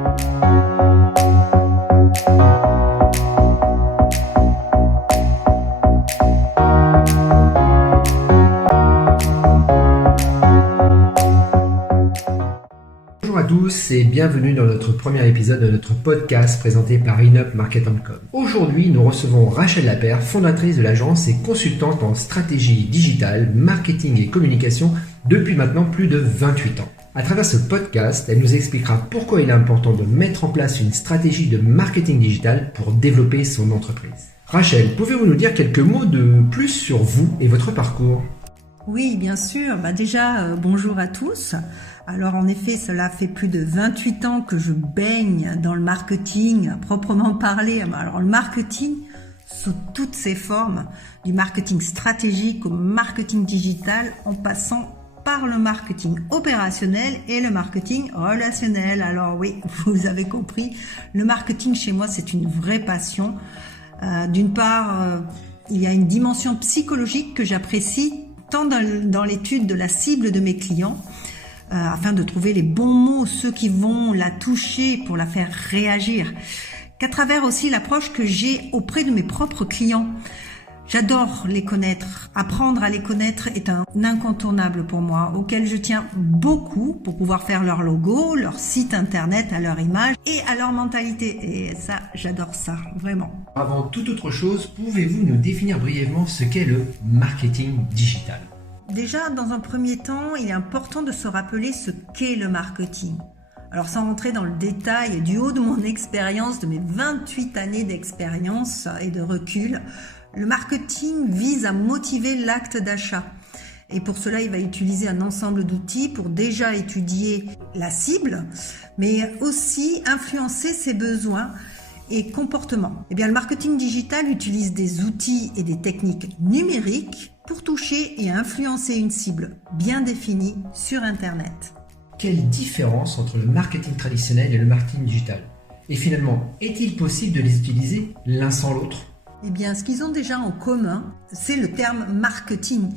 Bonjour à tous et bienvenue dans notre premier épisode de notre podcast présenté par INUP Market & Com. Aujourd'hui, nous recevons Rachel Lapère, fondatrice de l'agence et consultante en stratégie digitale, marketing et communication depuis maintenant plus de 28 ans. À travers ce podcast, elle nous expliquera pourquoi il est important de mettre en place une stratégie de marketing digital pour développer son entreprise. Rachel, pouvez-vous nous dire quelques mots de plus sur vous et votre parcours ? Oui, bien sûr. Bonjour à tous. Alors en effet, cela fait plus de 28 ans que je baigne dans le marketing, à proprement parler. Alors le marketing sous toutes ses formes, du marketing stratégique au marketing digital, en passant par le marketing opérationnel et le marketing relationnel. Alors oui, vous avez compris, le marketing chez moi, c'est une vraie passion. D'une part, il y a une dimension psychologique que j'apprécie tant dans l'étude de la cible de mes clients, afin de trouver les bons mots, ceux qui vont la toucher pour la faire réagir, qu'à travers aussi l'approche que j'ai auprès de mes propres clients. J'adore les connaître. Apprendre à les connaître est un incontournable pour moi, auquel je tiens beaucoup pour pouvoir faire leur logo, leur site internet, à leur image et à leur mentalité. Et ça, j'adore ça, vraiment. Avant toute autre chose, pouvez-vous nous définir brièvement ce qu'est le marketing digital ? Déjà, dans un premier temps, il est important de se rappeler ce qu'est le marketing. Alors, sans rentrer dans le détail, du haut de mon expérience, de mes 28 années d'expérience et de recul, le marketing vise à motiver l'acte d'achat. Et pour cela, il va utiliser un ensemble d'outils pour déjà étudier la cible, mais aussi influencer ses besoins et comportements. Eh bien, le marketing digital utilise des outils et des techniques numériques pour toucher et influencer une cible bien définie sur Internet. Quelle différence entre le marketing traditionnel et le marketing digital ? Et finalement, est-il possible de les utiliser l'un sans l'autre ? Eh bien, ce qu'ils ont déjà en commun, c'est le terme marketing.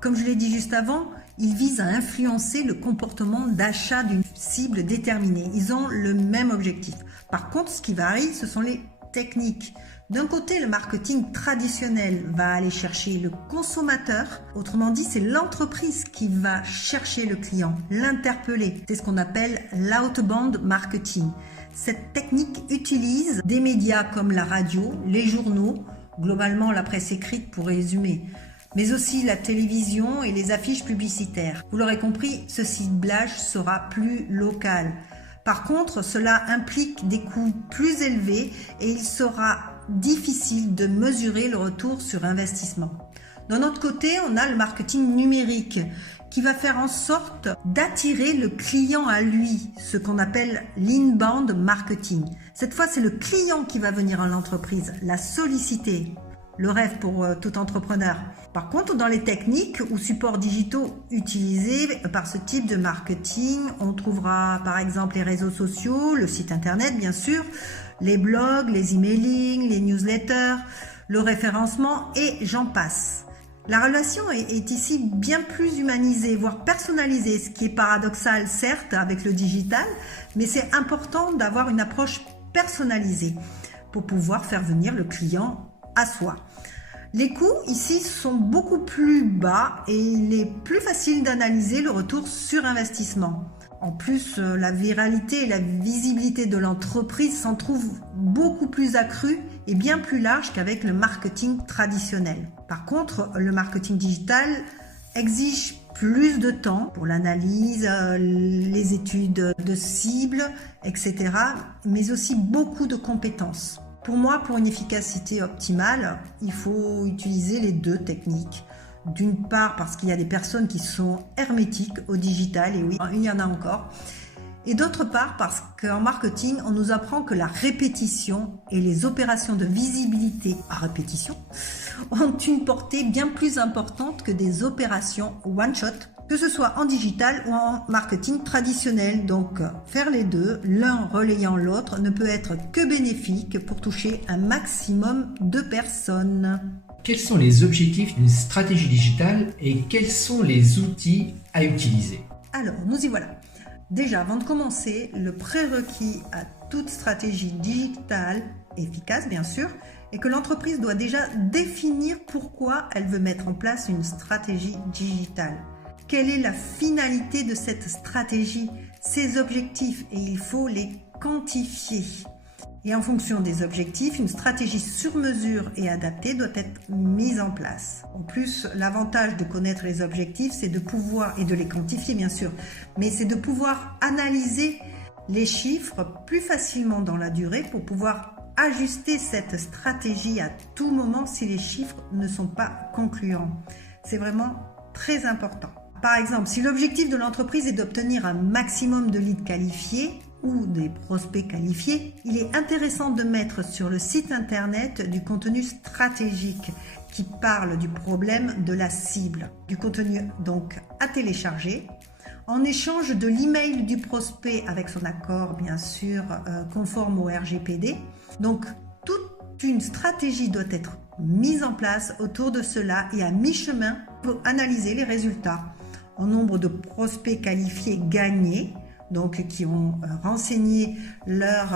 Comme je l'ai dit juste avant, ils visent à influencer le comportement d'achat d'une cible déterminée. Ils ont le même objectif. Par contre, ce qui varie, ce sont les techniques. D'un côté, le marketing traditionnel va aller chercher le consommateur. Autrement dit, c'est l'entreprise qui va chercher le client, l'interpeller. C'est ce qu'on appelle l'outbound marketing. Cette technique utilise des médias comme la radio, les journaux, globalement la presse écrite pour résumer, mais aussi la télévision et les affiches publicitaires. Vous l'aurez compris, ce ciblage sera plus local. Par contre, cela implique des coûts plus élevés et il sera difficile de mesurer le retour sur investissement. D'un autre côté, on a le marketing numérique qui va faire en sorte d'attirer le client à lui, ce qu'on appelle l'inbound marketing. Cette fois, c'est le client qui va venir à l'entreprise, la solliciter. Le rêve pour tout entrepreneur. Par contre, dans les techniques ou supports digitaux utilisés par ce type de marketing, on trouvera par exemple les réseaux sociaux, le site internet bien sûr, les blogs, les emailing, les newsletters, le référencement et j'en passe. La relation est ici bien plus humanisée, voire personnalisée, ce qui est paradoxal certes avec le digital, mais c'est important d'avoir une approche personnalisée pour pouvoir faire venir le client à soi. Les coûts ici sont beaucoup plus bas et il est plus facile d'analyser le retour sur investissement. En plus, la viralité et la visibilité de l'entreprise s'en trouvent beaucoup plus accrues et bien plus larges qu'avec le marketing traditionnel. Par contre, le marketing digital exige plus de temps pour l'analyse, les études de cibles, etc., mais aussi beaucoup de compétences. Pour moi, pour une efficacité optimale, il faut utiliser les deux techniques. D'une part, parce qu'il y a des personnes qui sont hermétiques au digital, et oui, il y en a encore. Et d'autre part, parce qu'en marketing, on nous apprend que la répétition et les opérations de visibilité à répétition ont une portée bien plus importante que des opérations one-shot, que ce soit en digital ou en marketing traditionnel. Donc, faire les deux, l'un relayant l'autre, ne peut être que bénéfique pour toucher un maximum de personnes. Quels sont les objectifs d'une stratégie digitale et quels sont les outils à utiliser ? Alors, nous y voilà. Déjà, avant de commencer, le prérequis à toute stratégie digitale, efficace bien sûr, est que l'entreprise doit déjà définir pourquoi elle veut mettre en place une stratégie digitale. Quelle est la finalité de cette stratégie, ses objectifs, et il faut les quantifier. Et en fonction des objectifs, une stratégie sur mesure et adaptée doit être mise en place. En plus, l'avantage de connaître les objectifs, c'est de pouvoir, et de les quantifier bien sûr, mais c'est de pouvoir analyser les chiffres plus facilement dans la durée pour pouvoir ajuster cette stratégie à tout moment si les chiffres ne sont pas concluants. C'est vraiment très important. Par exemple, si l'objectif de l'entreprise est d'obtenir un maximum de leads qualifiés ou des prospects qualifiés, il est intéressant de mettre sur le site internet du contenu stratégique qui parle du problème de la cible. Du contenu donc à télécharger, en échange de l'email du prospect avec son accord bien sûr conforme au RGPD. Donc toute une stratégie doit être mise en place autour de cela et à mi-chemin pour analyser les résultats en nombre de prospects qualifiés gagnés, donc qui ont renseigné leur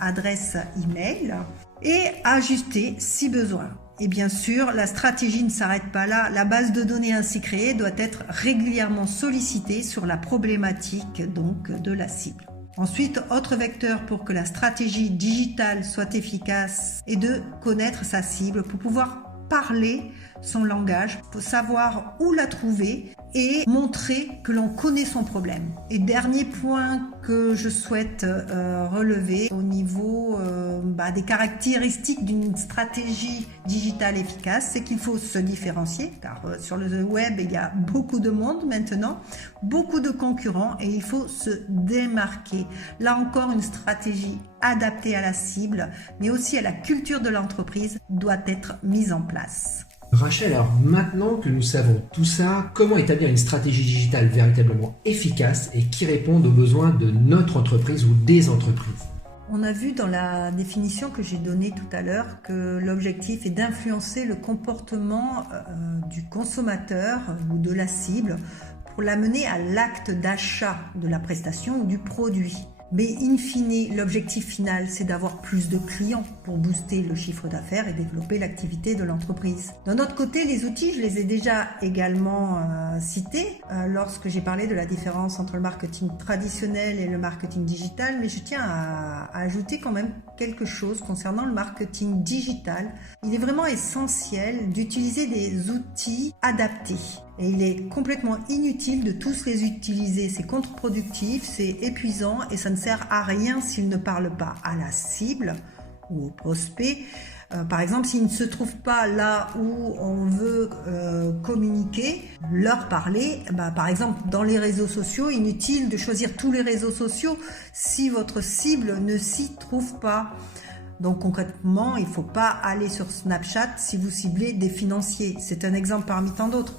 adresse email, et ajuster si besoin. Et bien sûr, la stratégie ne s'arrête pas là. La base de données ainsi créée doit être régulièrement sollicitée sur la problématique donc de la cible. Ensuite, autre vecteur pour que la stratégie digitale soit efficace est de connaître sa cible pour pouvoir parler son langage, pour savoir où la trouver et montrer que l'on connaît son problème. Et dernier point que je souhaite relever au niveau des caractéristiques d'une stratégie digitale efficace, c'est qu'il faut se différencier, car sur le web, il y a beaucoup de monde maintenant, beaucoup de concurrents et il faut se démarquer. Là encore, une stratégie adaptée à la cible, mais aussi à la culture de l'entreprise doit être mise en place. Rachel, alors maintenant que nous savons tout ça, comment établir une stratégie digitale véritablement efficace et qui réponde aux besoins de notre entreprise ou des entreprises? On a vu dans la définition que j'ai donnée tout à l'heure que l'objectif est d'influencer le comportement du consommateur ou de la cible pour l'amener à l'acte d'achat de la prestation ou du produit. Mais in fine, l'objectif final, c'est d'avoir plus de clients pour booster le chiffre d'affaires et développer l'activité de l'entreprise. D'un autre côté, les outils, je les ai déjà également cités lorsque j'ai parlé de la différence entre le marketing traditionnel et le marketing digital, mais je tiens à ajouter quand même quelque chose concernant le marketing digital. Il est vraiment essentiel d'utiliser des outils adaptés. Et il est complètement inutile de tous les utiliser. C'est contre-productif, c'est épuisant et ça ne sert à rien s'il ne parle pas à la cible ou au prospect. Par exemple, s'il ne se trouve pas là où on veut communiquer, leur parler, par exemple dans les réseaux sociaux, inutile de choisir tous les réseaux sociaux si votre cible ne s'y trouve pas. Donc concrètement, il ne faut pas aller sur Snapchat si vous ciblez des financiers. C'est un exemple parmi tant d'autres.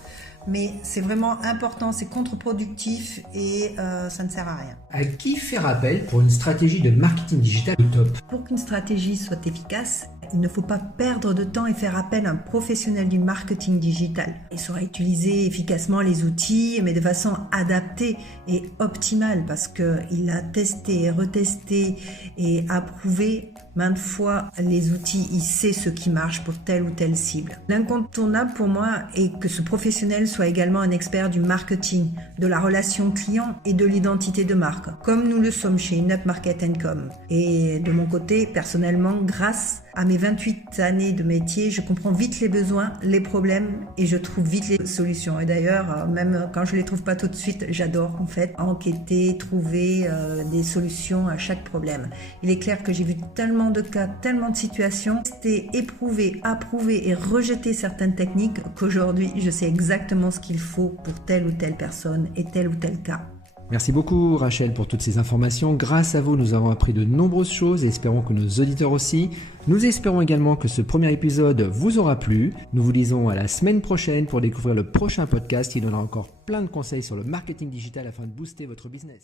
Mais c'est vraiment important, c'est contre-productif et ça ne sert à rien. À qui faire appel pour une stratégie de marketing digital au top? Pour qu'une stratégie soit efficace, il ne faut pas perdre de temps et faire appel à un professionnel du marketing digital. Il saura utiliser efficacement les outils, mais de façon adaptée et optimale parce qu'il a testé, retesté et approuvé maintes fois les outils, il sait ce qui marche pour telle ou telle cible. L'incontournable pour moi est que ce professionnel soit également un expert du marketing, de la relation client et de l'identité de marque, comme nous le sommes chez InUp Market & Com. Et de mon côté, personnellement, grâce à mes 28 années de métier, je comprends vite les besoins, les problèmes et je trouve vite les solutions. Et d'ailleurs, même quand je les trouve pas tout de suite, j'adore en fait enquêter, trouver des solutions à chaque problème. Il est clair que j'ai vu tellement de cas, tellement de situations, tester, éprouver, approuver et rejeter certaines techniques qu'aujourd'hui, je sais exactement ce qu'il faut pour telle ou telle personne et tel ou tel cas. Merci beaucoup Rachel pour toutes ces informations. Grâce à vous, nous avons appris de nombreuses choses et espérons que nos auditeurs aussi. Nous espérons également que ce premier épisode vous aura plu. Nous vous disons à la semaine prochaine pour découvrir le prochain podcast qui donnera encore plein de conseils sur le marketing digital afin de booster votre business.